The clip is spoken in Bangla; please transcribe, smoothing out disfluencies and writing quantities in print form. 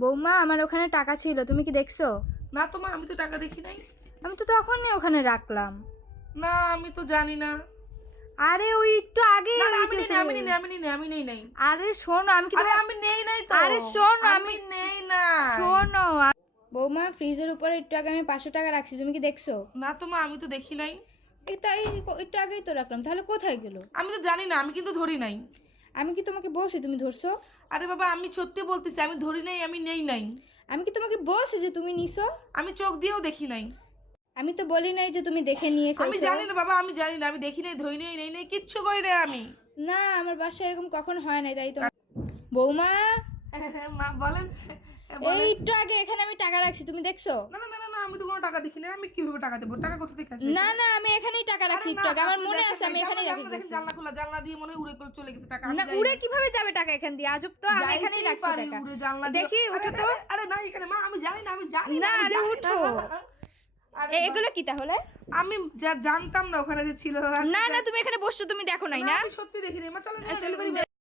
বৌমা আমার ওখানে টাকা ছিল, তুমি কি দেখছো? না তো মা, আমি তো টাকা দেখি নাই। আমি তো তখনই ওখানে রাখলাম। না আমি তো জানি না। আরে ওই একটু আগে না না, আমি নেই নাই। আরে শোনো, আমি কি আরে আমি নেই নাই তো। আরে শোনো, আমি নেই না। শোনো বৌমা, ফ্রিজের উপরে একটু আগে আমি 500 টাকা রাখছি, তুমি কি দেখছো? না তো মা, আমি তো দেখি নাই। এই একটু আগেই তো রাখলাম, তাহলে কোথায় গেল? আমি তো জানি না, আমি কিন্তু ধরি নাই। আমি কি তোমাকে বলছি তুমি ধরছো? আরে বাবা, আমি সত্যি বলতেছি, আমি ধরি নাই, আমি নেই নাই। আমি কি তোমাকে বলছি যে তুমি নিছো? আমি চোখ দিয়েও দেখি নাই। আমি তো বলি নাই যে তুমি দেখে নিয়ে আমি ফেলছো। জানি না বাবা, আমি জানি না, আমি দেখি নাই, ধরি নাই, নেই নাই, কিচ্ছু করি নাই আমি। না, আমার বাসায় এরকম কখন হয় নাই, তাই তো। বৌমা, মা বলেন। এই একটু আগে এখানে আমি টাকা রাখছি, তুমি দেখছো? না না না না, আমি তো কোনো টাকা দেখি না। আমি কিভাবে টাকা দেবো? টাকা কোথা থেকে আসবে? না না, আমি এখানেই টাকা রাখছি একটু আগে, আমার মনে আছে আমি এখানেই রাখি। দেখেন জানলা খোলা, জানলা দিয়ে মনে হয় উড়ে চলে গেছে টাকা। না, উড়ে কিভাবে যাবে টাকা এখান দিয়ে? আজব তো, আমি এখানেই রাখছি টাকা। দেখি উঠো তো। আরে না, এখানে মা, আমি জানি না, আমি জানি না। না, আরে উঠো। এগুলো কি তাহলে? আমি যা জানতাম না ওখানে যে ছিল। না না, তুমি এখানে বসছো, তুমি দেখো নাই না? আমি সত্যি দেখিনি মা, চলো